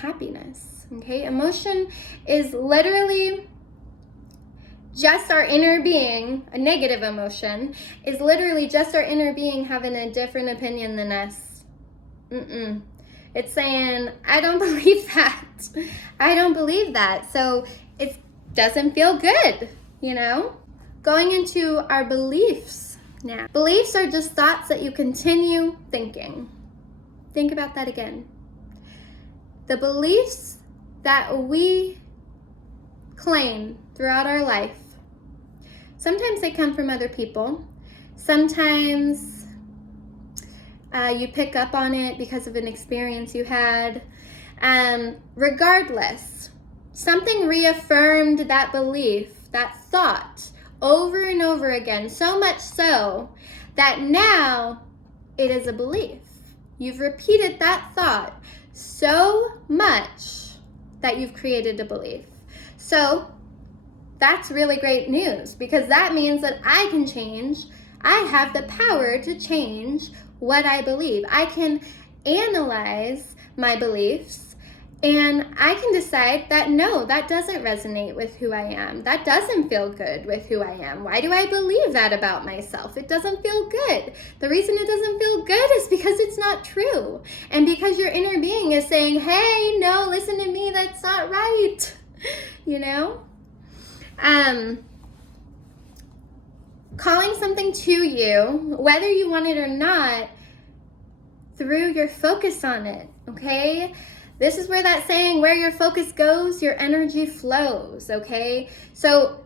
happiness. Okay, emotion is literally just our inner being. A negative emotion is literally just our inner being having a different opinion than us. It's saying, I don't believe that. I don't believe that. So it doesn't feel good, Going into our beliefs now. Beliefs are just thoughts that you continue thinking. Think about that again. The beliefs that we claim throughout our life, sometimes they come from other people. Sometimes you pick up on it because of an experience you had. Regardless, something reaffirmed that belief, that thought, over and over again, so much so that now it is a belief. You've repeated that thought so much that you've created a belief. So that's really great news, because that means that I can change. I have the power to change what I believe. I can analyze my beliefs, and I can decide that no, that doesn't resonate with who I am. That doesn't feel good with who I am. Why do I believe that about myself? It doesn't feel good. The reason it doesn't feel good is because it's not true. And because your inner being is saying, hey, no, listen to me, that's not right. Calling something to you, whether you want it or not, through your focus on it, okay? This is where that saying, where your focus goes, your energy flows, okay? So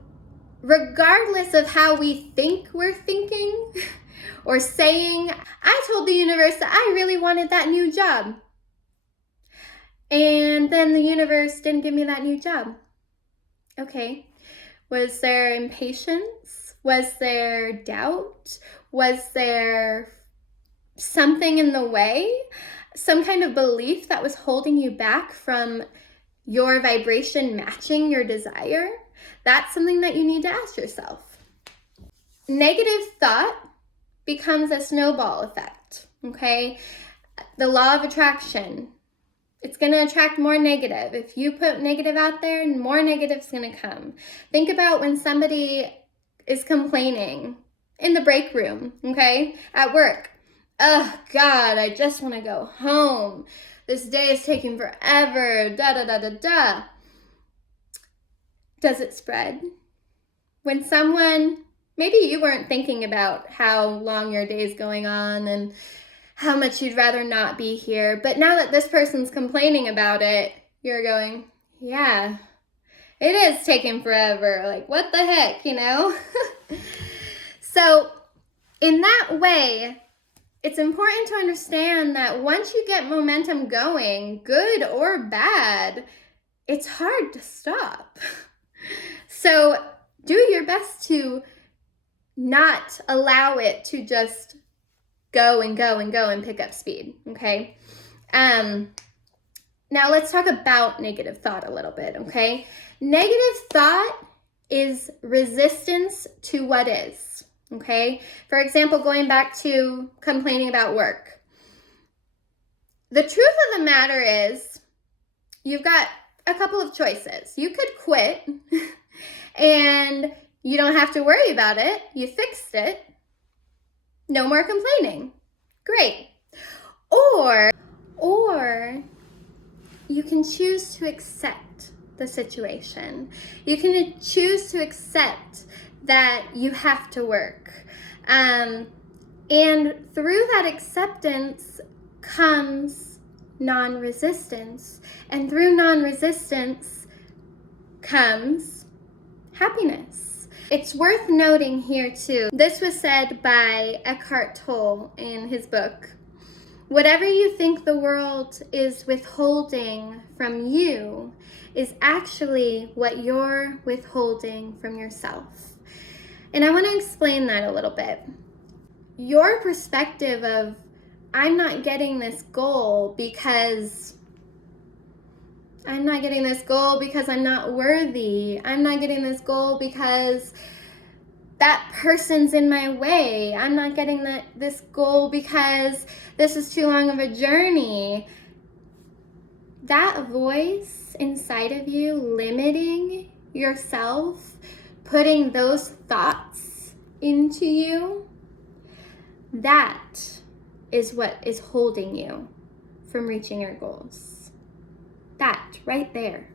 regardless of how we think we're thinking or saying, I told the universe that I really wanted that new job, and then the universe didn't give me that new job. Okay, was there impatience? Was there doubt? Was there something in the way? Some kind of belief that was holding you back from your vibration matching your desire? That's something that you need to ask yourself. Negative thought becomes a snowball effect, okay? The law of attraction. It's going to attract more negative. If you put negative out there, more negative's going to come. Think about when somebody is complaining in the break room, okay, at work. Oh, God, I just want to go home. This day is taking forever, da-da-da-da-da. Does it spread? When someone, maybe you weren't thinking about how long your day is going on and how much you'd rather not be here, but now that this person's complaining about it, you're going, yeah, it is taking forever. Like, what the heck, So, in that way, it's important to understand that once you get momentum going, good or bad, it's hard to stop. So do your best to not allow it to just go and go and go and pick up speed, okay? Now let's talk about negative thought a little bit, okay? Negative thought is resistance to what is. Okay, for example, going back to complaining about work. The truth of the matter is, you've got a couple of choices. You could quit and you don't have to worry about it. You fixed it. No more complaining. Great. Or you can choose to accept the situation. You can choose to accept that you have to work. And through that acceptance comes non-resistance. And through non-resistance comes happiness. It's worth noting here too, this was said by Eckhart Tolle in his book, whatever you think the world is withholding from you is actually what you're withholding from yourself. And I want to explain that a little bit. Your perspective of, I'm not getting this goal because I'm not not worthy. I'm not getting this goal because that person's in my way. I'm not getting this goal because this is too long of a journey. that voice inside of you limiting yourself, putting those thoughts into you, that is what is holding you from reaching your goals. That right there.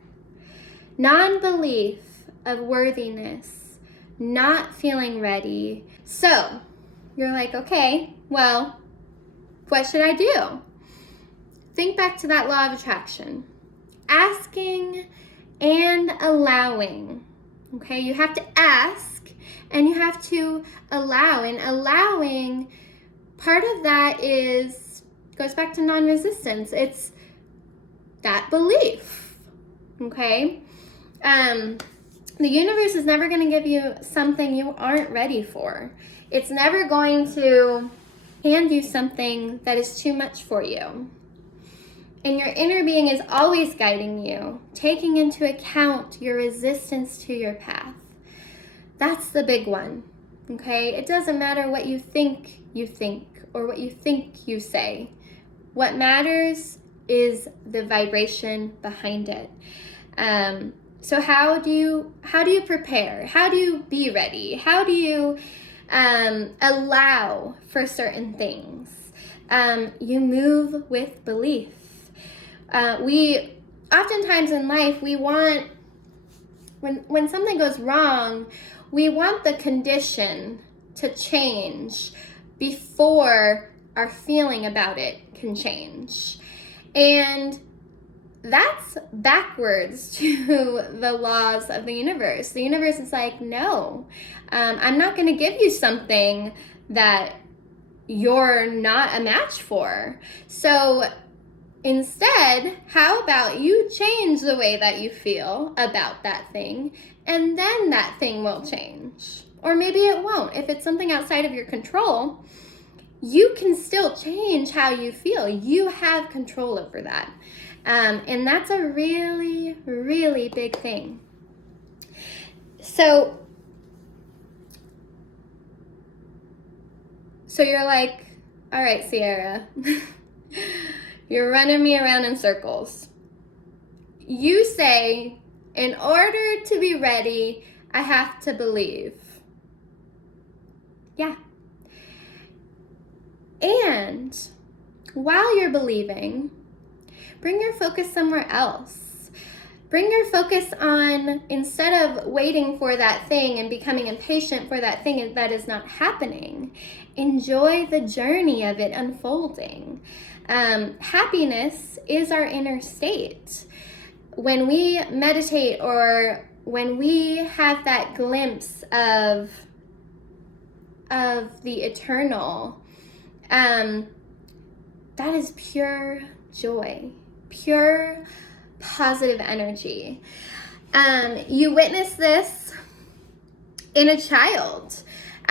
Non-belief of worthiness, not feeling ready. So you're like, okay, well, what should I do? Think back to that law of attraction. Asking and allowing. Okay, you have to ask and you have to allow. And allowing, part of that goes back to non-resistance. It's that belief. Okay? The universe is never going to give you something you aren't ready for. It's never going to hand you something that is too much for you. And your inner being is always guiding you, taking into account your resistance to your path. That's the big one, okay? It doesn't matter what you think or what you think you say. What matters is the vibration behind it. So how do you prepare? How do you be ready? How do you allow for certain things? You move with belief. We oftentimes in life, we want, when something goes wrong, we want the condition to change before our feeling about it can change. And that's backwards to the laws of the universe. The universe is like, no, I'm not going to give you something that you're not a match for. So instead, how about you change the way that you feel about that thing, and then that thing will change. Or maybe it won't. If it's something outside of your control, you can still change how you feel. You have control over that. And that's a really, really big thing. So you're like, all right, Sierra, you're running me around in circles. You say, in order to be ready, I have to believe. Yeah. And while you're believing, bring your focus somewhere else. Bring your focus on, instead of waiting for that thing and becoming impatient for that thing that is not happening, enjoy the journey of it unfolding. Happiness is our inner state. When we meditate or when we have that glimpse of the eternal, that is pure joy, pure positive energy. You witness this in a child.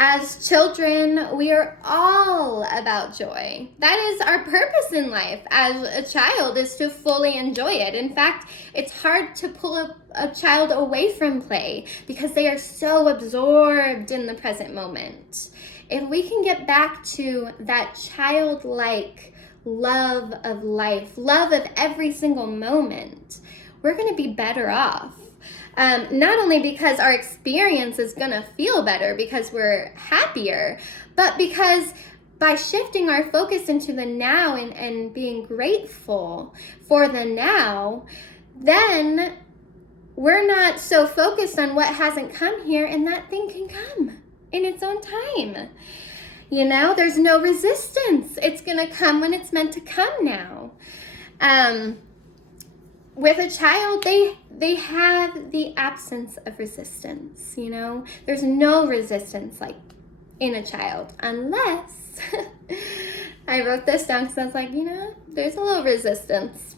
As children, we are all about joy. That is our purpose in life as a child, is to fully enjoy it. In fact, it's hard to pull a child away from play because they are so absorbed in the present moment. If we can get back to that childlike love of life, love of every single moment, we're going to be better off. Not only because our experience is going to feel better because we're happier, but because by shifting our focus into the now and being grateful for the now, then we're not so focused on what hasn't come here, and that thing can come in its own time. You know, there's no resistance. It's going to come when it's meant to come now. With a child, they have the absence of resistance, you know? There's no resistance like in a child, unless, I wrote this down because I was like, you know, there's a little resistance.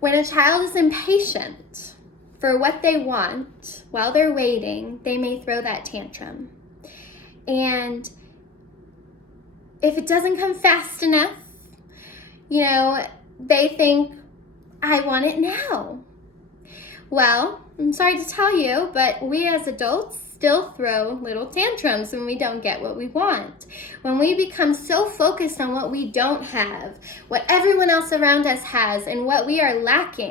When a child is impatient for what they want while they're waiting, they may throw that tantrum. And if it doesn't come fast enough, you know, they think, I want it now. Well, I'm sorry to tell you, but we as adults still throw little tantrums when we don't get what we want. When we become so focused on what we don't have, what everyone else around us has, and what we are lacking,